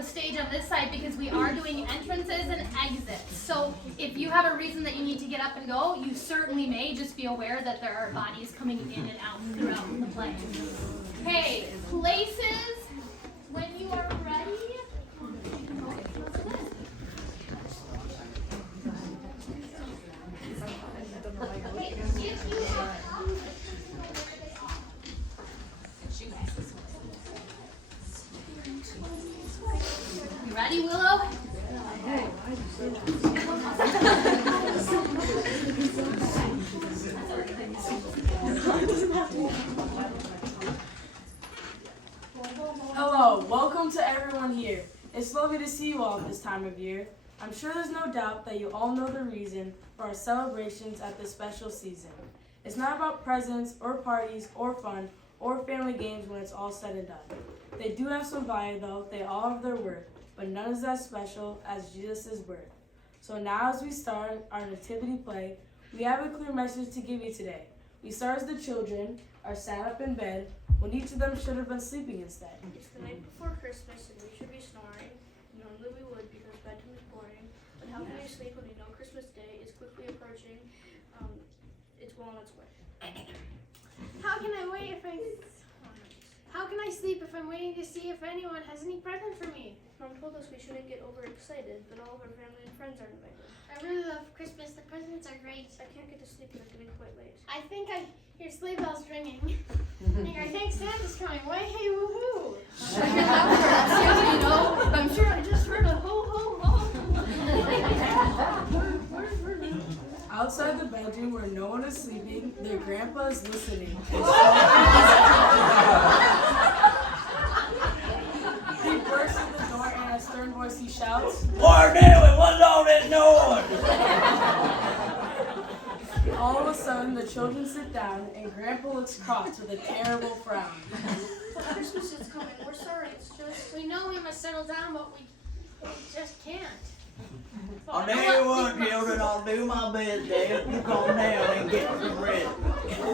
the stage on this side because we are doing entrances and exits. So if you have a reason that you need to get up and go, you certainly may. Just be aware that there are bodies coming in and out throughout the play. Okay, places, when you are ready. Okay, if you have you ready, Willow? Hello, welcome to everyone here. It's lovely to see you all at this time of year. I'm sure there's no doubt that you all know the reason for our celebrations at this special season. It's not about presents or parties or fun or family games when it's all said and done. They do have some value though, they all have their worth, but none is as special as Jesus' birth. So now as we start our nativity play, we have a clear message to give you today. We start as the children are sat up in bed when each of them should have been sleeping instead. It's the night before Christmas and we should be snoring. Normally we would because bedtime is boring. But how can we sleep when we know Christmas Day is quickly approaching? It's well on its way. How can I sleep if I'm waiting to see if anyone has any present for me? Mom told us we shouldn't get overexcited, but all of our family and friends are invited. I really love Christmas. The presents are great. I can't get to sleep because it's getting quite late. I think I hear sleigh bells ringing. I think Santa's coming. Way hey woohoo! You know, I'm sure I just heard a ho ho ho. Outside the bedroom where no one is sleeping, their grandpa is listening. He bursts in the door and in a stern voice he shouts, Poor David, what's all this noise? all of a sudden the children sit down and Grandpa looks cross with a terrible frown. But Christmas is coming. We're sorry. It's just We know we must settle down, but we just can't. I'll tell you what, children, I'll do my best to help you calm down and get some rest.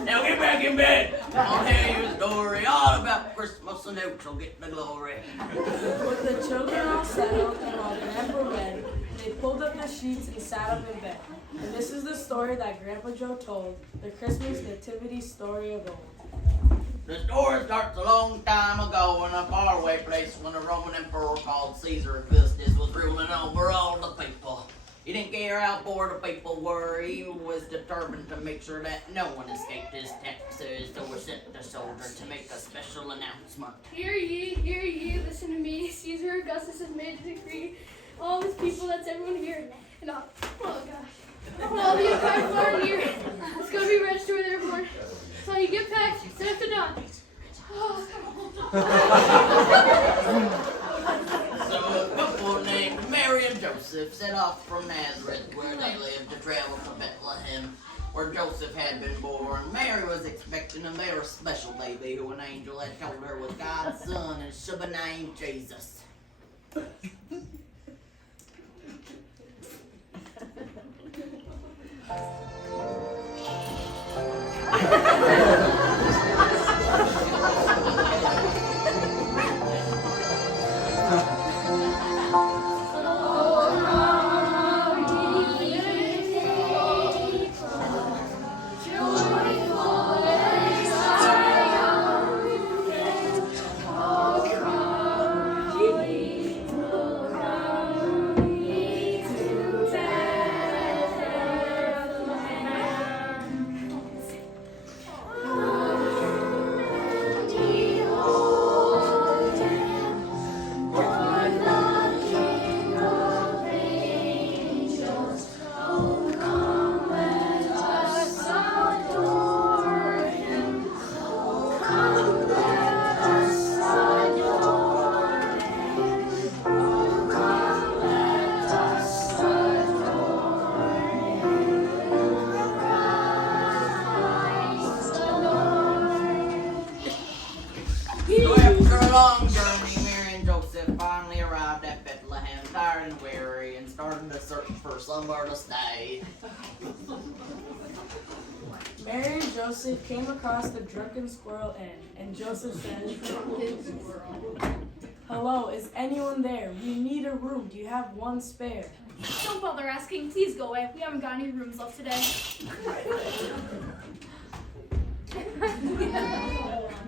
Now get back in bed. I'll tell you a story all about Christmas and who shall get the glory. With the children all settled and while Grandpa read, they pulled up the sheets and sat up in bed. And this is the story that Grandpa Joe told, the Christmas nativity story of old. The story starts a long time ago in a faraway place when a Roman emperor called Caesar Augustus was ruling over all the people. He didn't care how poor the people were, he was determined to make sure that no one escaped his taxes, so he sent a soldier to make a special announcement. Hear ye, listen to me. Caesar Augustus has made a decree. All his people, that's everyone here, and all, oh gosh, all the entire farm here, it's going to be registered with everyone. So you get packed, set up the dawn. So a couple named Mary and Joseph set off from Nazareth, where they lived, to travel to Bethlehem, where Joseph had been born. Mary was expecting a very special baby who an angel had told her was God's son and should be named Jesus. So after a long journey, Mary and Joseph finally arrived at Bethlehem, tired and weary, and started to search for somewhere to stay. Mary and Joseph came across the Drunken Squirrel Inn, and Joseph said, Hello, Hello, is anyone there? We need a room. Do you have one spare? Don't bother asking. Please go away. We haven't got any rooms left today.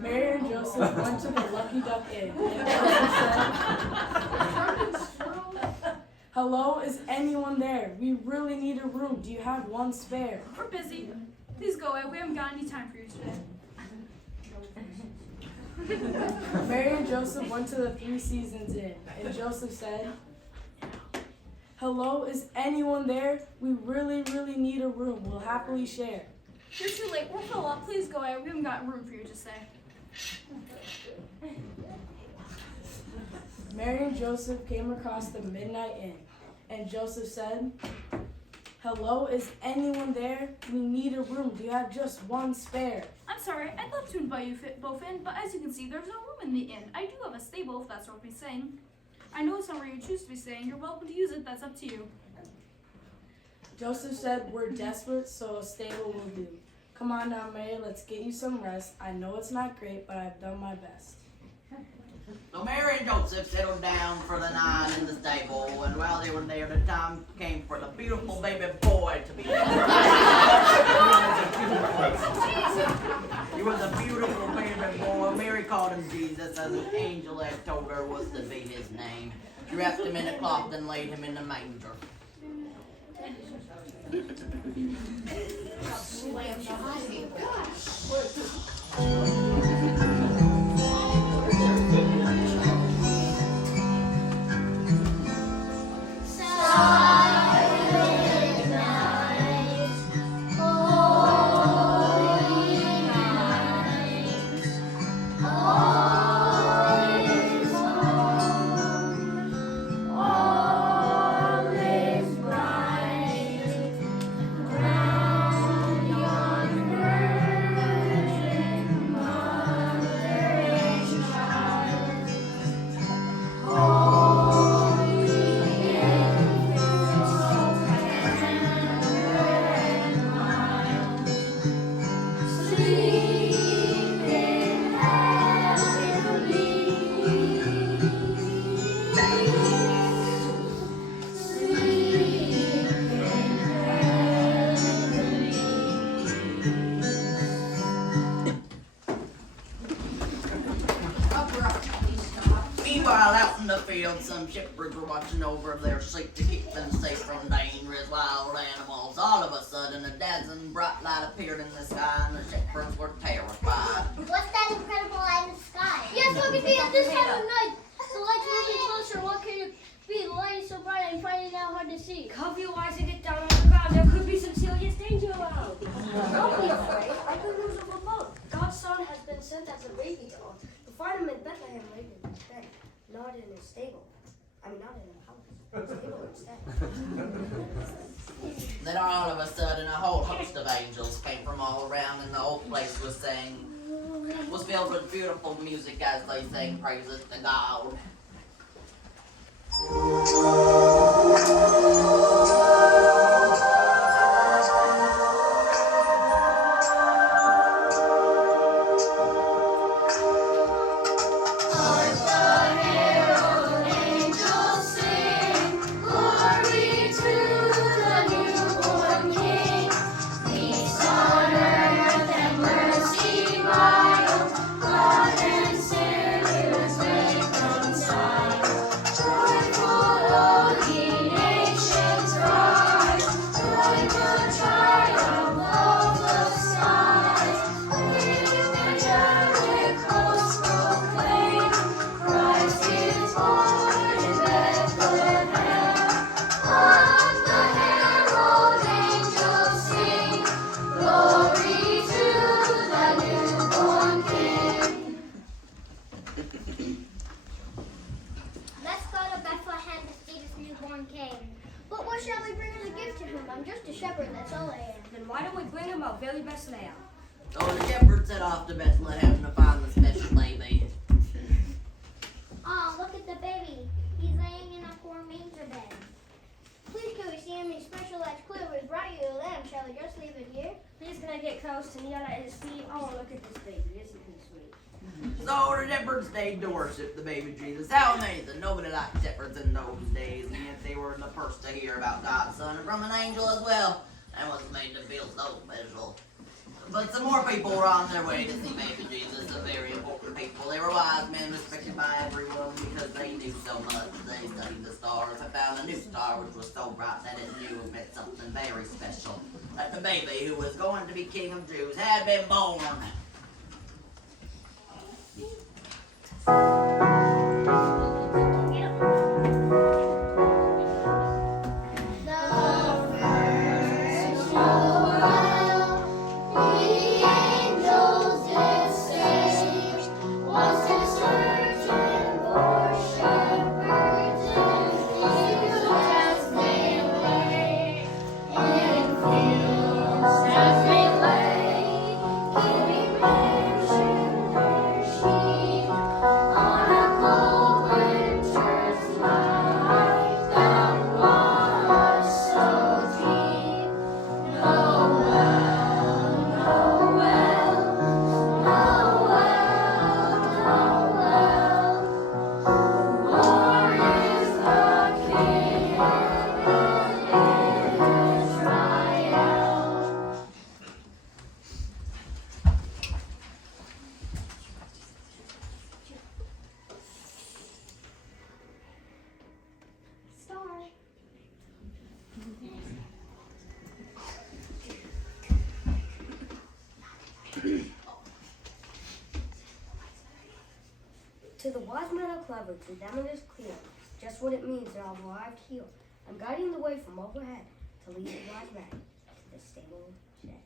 Mary and Joseph went to the Lucky Duck Inn, and Joseph said, hello, is anyone there? We really need a room. Do you have one spare? We're busy. Please go away. We haven't got any time for you today. Mary and Joseph went to the Three Seasons Inn, and Joseph said, hello, is anyone there? We really need a room. We'll happily share. You're too late. We're full up. Please go away. We haven't got room for you to stay. Mary and Joseph came across the Midnight Inn, and Joseph said, hello, is anyone there? We need a room. Do you have just one spare? I'm sorry. I'd love to invite you both in, but as you can see, there's no room in the inn. I do have a stable, if that's worth me saying. I know it's not where you choose to be staying. You're welcome to use it. That's up to you. Joseph said, we're desperate, so a stable will do. Come on now, Mary, let's get you some rest. I know it's not great, but I've done my best. So Mary and Joseph settled down for the night in the stable, and while they were there, the time came for the beautiful baby boy to be born. He was a beautiful baby boy. Mary called him Jesus, as an angel had told her was to be his name. She wrapped him in a cloth and laid him in the manger. Meanwhile, out in the field, some shepherds were watching over their sheep to keep them safe from dangerous wild animals. All of a sudden, a dazzling bright light appeared in the sky, and the shepherds were terrified. What's that incredible light in the sky? Yes, what could be at this time of night? The light's moving closer. What could it be? The light is so bright I'm finding it out hard to see. Cover your eyes and get down on the ground. There could be some serious danger around. Don't be afraid. I can news of a boat. God's son has been sent as a baby doll to find him in Bethlehem later in his bed, not in his stable. I mean, not in a house. Stable instead. Then all of a sudden, a whole host of angels came from all around, and the whole place was filled with beautiful music as they sang praises to God. Let's go to Bethlehem to see this newborn king. But what shall we bring as a gift to him? I'm just a shepherd, that's all I am. Then why don't we bring him our very best lamb? So the shepherds set off to Bethlehem to find the special baby. Oh, look at the baby. He's laying in a poor manger bed. Please can we see anything special that's clear? We brought you a lamb. Shall we just leave it here? Please can I get close to kneel at his feet? Oh, look at this baby. Isn't he sweet? So the shepherds stayed to worship the baby Jesus. How amazing. Nobody liked shepherds in those days, and yet they were the first to hear about God's Son and from an angel as well. And was made to feel so special. But some more people were on their way to see baby Jesus, a very important people. They were wise men respected by everyone because they knew so much. They studied the stars and found a new star which was so bright that it knew it meant something very special. That the baby who was going to be king of Jews had been born. To the wise men are clever, to them it is clear just what it means that I've arrived here. I'm guiding the way from overhead to lead the wise men to the stable shed.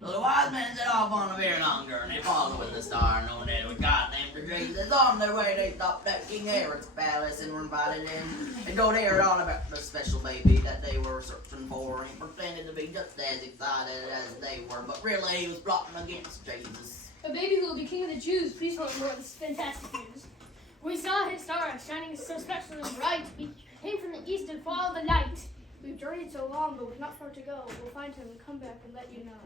So the wise men set off on a very long journey, following the star, knowing that it would guide them to Jesus. On their way, they stopped at King Herod's palace and were invited in. And told Herod all about the special baby that they were searching for. And he pretended to be just as excited as they were, but really he was plotting against Jesus. A baby who will be king of the Jews. Please tell us more of this fantastic news. We saw his star shining so special and bright. We came from the east and followed the light. We've journeyed so long, but we've not far to go. We'll find him and come back and let you know.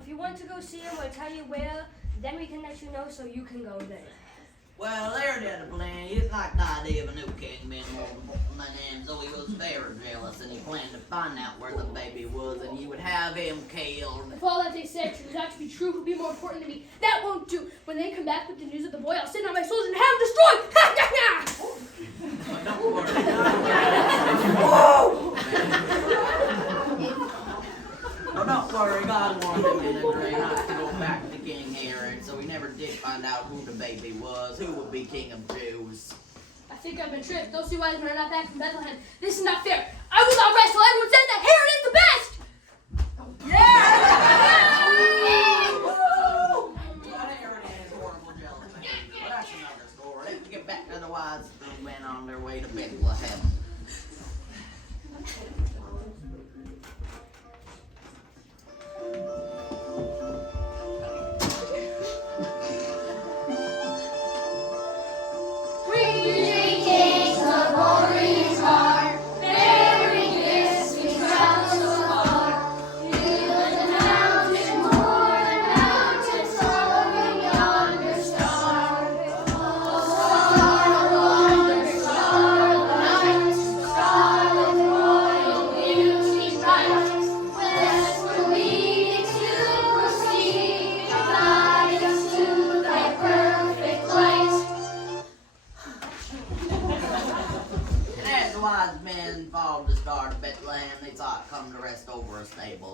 If you want to go see him, we'll tell you where. Then we can let you know so you can go there. Well, Herod had a plan. He didn't like the idea of a new king being more important than him, so he was very jealous, and he planned to find out where the baby was, and he would have him killed. If all that they said turns out to be true, who'll be more important than me? That won't do. When they come back with the news of the boy, I'll send out my soldiers and have him destroyed. Ha ha ha! But don't worry. Well, don't worry. God warned him in a dream not to go back to King Herod, so he never did find out who the baby was, who would be king of Jews. I think I've been tricked. Those two wise men are not back from Bethlehem. This is not fair. I will not rest till everyone says that Herod is the best! But Herod and his horrible jealous man. But that's another story. Let's get back to the wise men on their way to Bethlehem.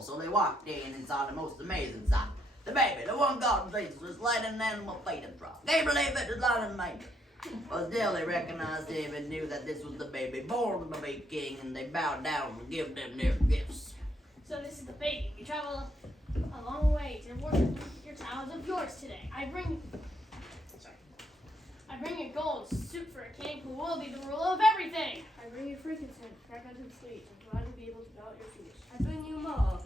So they walked in and saw the most amazing sight. The baby, the one God Jesus, was laid in an animal feeding trough. They believed it was lying in the manger. But still they recognized him and knew that this was the baby born to be king, and they bowed down and gave them their gifts. So this is the baby. You travel a long way to worship your child of yours today. I bring you gold, soup for a king who will be the ruler of everything. I bring you frankincense, fragrant and sweet. I'm glad to be able to bow at your feet. I bring you more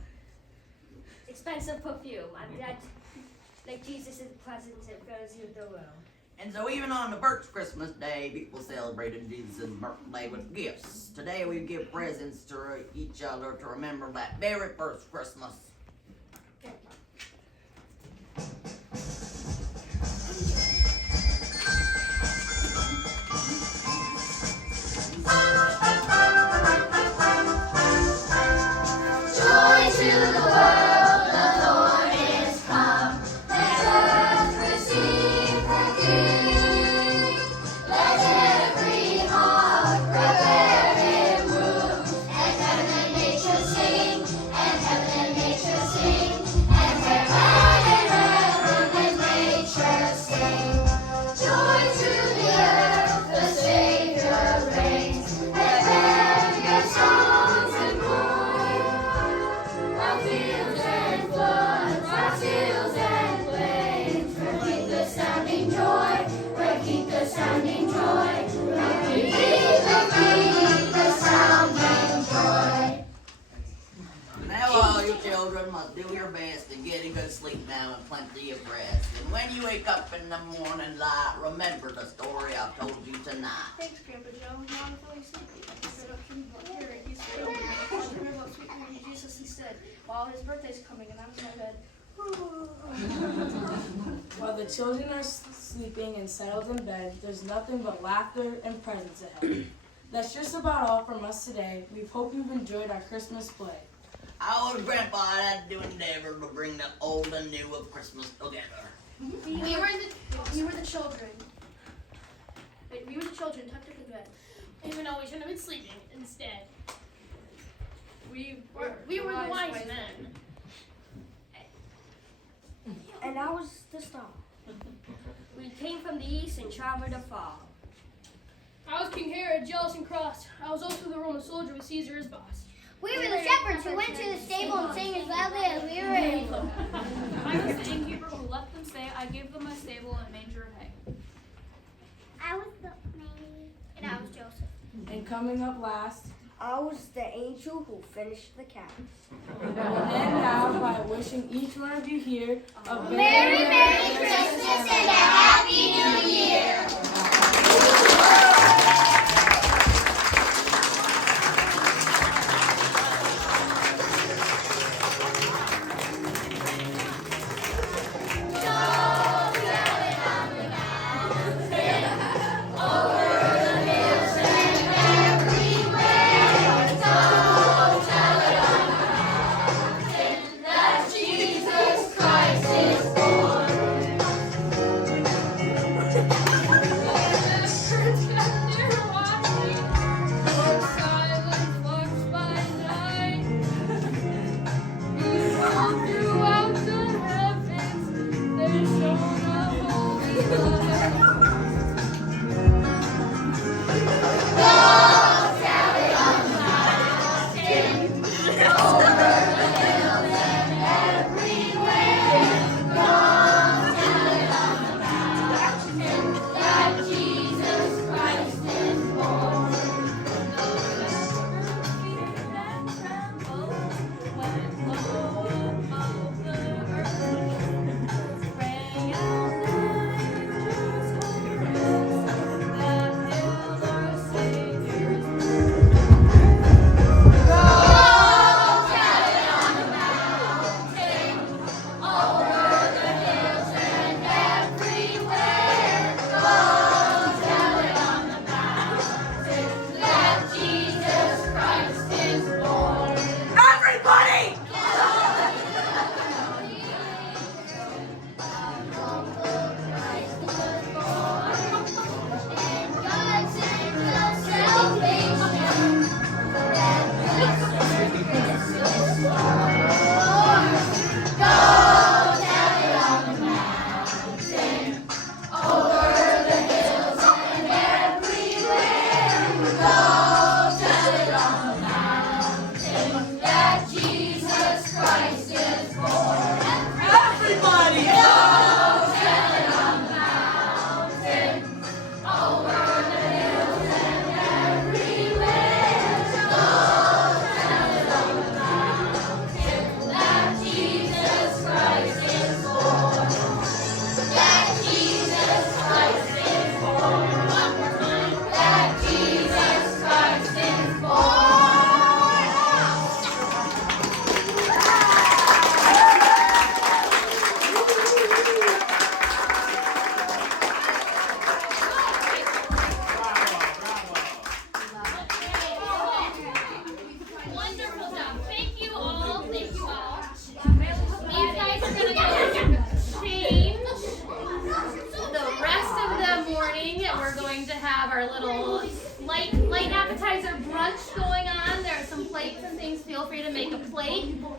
expensive perfume. I'm glad, like Jesus' presence, it fills you the world. And so even on the first Christmas day, people celebrated Jesus' birthday with gifts. Today we give presents to each other to remember that very first Christmas. sounding joy. The sounding joy. Now all you children must do your best to get a good sleep now and plenty of rest. And when you wake up in the morning light, remember the story I've told you tonight. Thanks, Grandpa Joe. Now I'm feeling sleepy. I got up to Herod. He's told me about sweet baby Jesus instead. While his birthday's coming and I'm in my bed. While the children are sleeping and settled in bed, there's nothing but laughter and presents ahead. That's just about all from us today. We hope you've enjoyed our Christmas play. Our grandpa had to endeavor to bring the old and new of Christmas together. We were the children. Wait, we were the children tucked up in bed. Even though we should have been sleeping instead. We were the wise men. And I was the star. We came from the east and traveled afar. I was King Herod, jealous and cross. I was also the Roman soldier with Caesar as boss. We were the shepherds who went to the stable and sang as loudly as we were able. I was the innkeeper who let them stay. I gave them a stable and manger and hay. I was the maid. And I was Joseph. And coming up last, I was the angel who finished the cast. we'll end now by wishing each one of you here a Merry, Merry Christmas and a Happy New Year.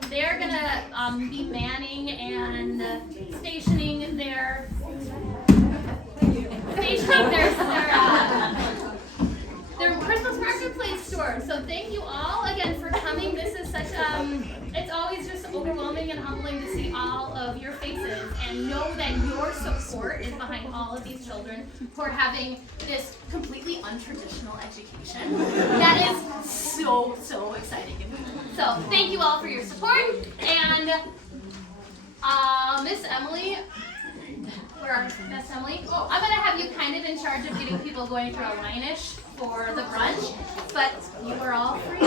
They're gonna be manning and stationing their Christmas marketplace store. So thank you all again for coming. This is such it's always always just overwhelming and humbling to see all of your faces and know that your support is behind all of these children who are having this completely untraditional education. That is so, so exciting. So thank you all for your support. And Miss Emily, where are Miss Emily? Oh, I'm gonna have you kind of in charge of getting people going through a line-ish for the brunch, but you are all free.